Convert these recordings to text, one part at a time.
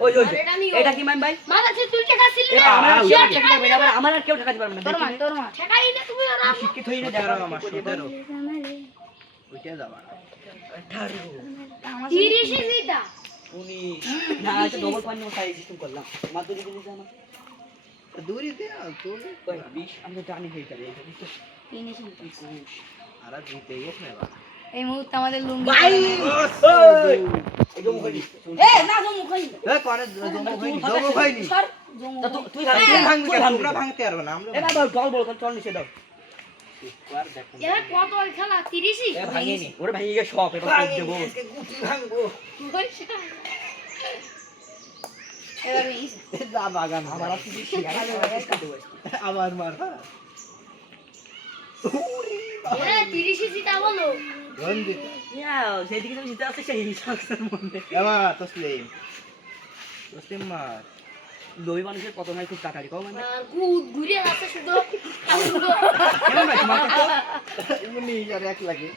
ওই ওই এটা কি মান ভাই মাথা ছে তুই টাকা ছিল এ আমার আর কেউ টাকা দিতে পারবে না তোর মা টাকাই না তুমি আর শিক্ষিত হই না দেখো আমার 17 ওইটা যাবা না 30 জিতা 19 না এটা ডবল পানি সাইজ সিস্টেম করলাম মাত্র দিতে দিছে আমার দূরিতে তো 20 আমি জানি হই যাবে এটা কিন্তু 21 আর জিতে গেছ না বাবা এই মুহূর্তে আমাদের লুঙ্গি ভাই এই জমু খাই এ না জমু খাই এ কোনে জমো ভাইনি সর জমু তুই তোমরা ভাঙতে পারবে না আমরা এ না বল বল চল নিচে দাও আর দেখো এ কত ওই খেলা 30ই এ ভাঙিনি ওরে ভাঙি গেছে সব এবার কোপ দেব গুটি ভাঙবো এবার ইস যা বাগান আমার আর কিছু শিখা দেব আবার মার এ 30ই জিতা বলো রঞ্জিত ইয়া সেদিকে তুমি জিতে আসছে সেই সাকসের মধ্যে এমা তসলিম মার দই মানুষের কত নাই খুব তাড়াতাড়ি কও মানে আর গুদ ঘুরে আছে শুধু কেমন ভাই তোমার তো এমনি আর এক লাগে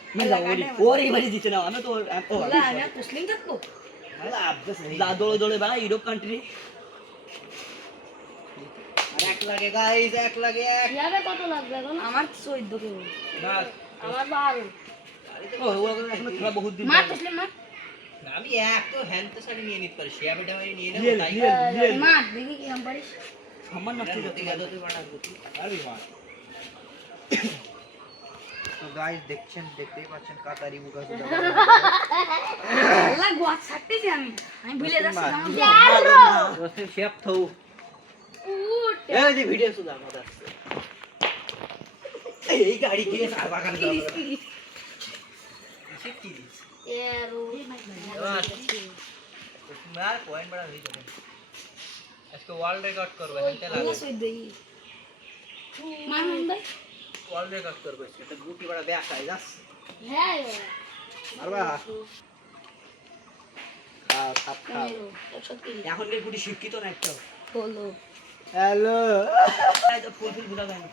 ওরে বাড়ি দিতে না আমি তো ও না আমি মুসলিম থাকবো আলা আব্বাস নেই দা দৌড়ে দৌড়ে ভাই ইউরোপ কান্ট্রি আর এক লাগে গাইস এক লাগে এক ইয়াবে কত লাগবে এখন আমার 14 কে না আমার 12 ও ও এখন খেলা বহুত দিন মা মুসলিম মা আমি এক তো হ্যান্ড সারি নিয়ে নিতে পারি শেয়ার বেটা ভাই নিয়ে নিয়ে নেব নে, তাই মা দেখি কি আম পারিস সম্মান নষ্ট গতি গতি বাড়া গতি আরে মা তো গাইস দেখতেই পাচ্ছেন কাতারি মুখা আল্লাহ গোয়া ছাড়তেছি আমি ভুলে যাচ্ছি রসিম শেফ থৌ উঠ এই যে ভিডিও সুদা মজা আসছে এই গাড়ি কিনে সার বাগান করা শিখছি এরো यार पॉइंट बड़ा नहीं चले इसको वर्ल्ड रिकॉर्ड करबे हंते আল্লাহ लागे সই দেই মান ভাই वर्ल्ड रिकॉर्ड करबे এটা গুটি বড় ব্যাক আই যাস হ্যাঁ আরবা সাপ খাও এখন কে গুটি শিক্ষিত না একটা বলো হ্যালো এই তো ফুল ফুল বুঝা যায় না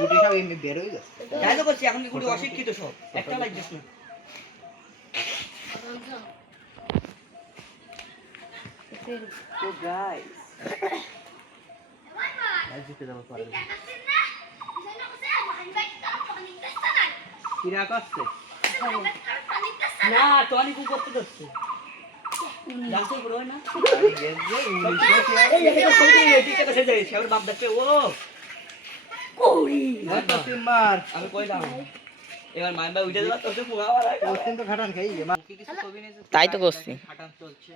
গুটি সব এমনি বের হয়ে যাচ্ছে তাই তো বলছি এখন কে গুটি অশিক্ষিত সব একটা লাগছিস না তো গাইস আজ জিতে যাব পারবে কিরা করছে না টনি কু করতে যাচ্ছে জানতো বড় হয় না আমি গেছে ইংলিশে এই এটা সৌদি এদিকে কাছে যায় সেবার বাপ দেখতে ও কোরি তসলিম মার আমি কইলাম এবার মাইবা উঠে যাওয়া তোকে পুরা মারা তসলিম তো খাটান খাই মা কি কিছু কবি নেই তাই তো করছি। খাটান চলছে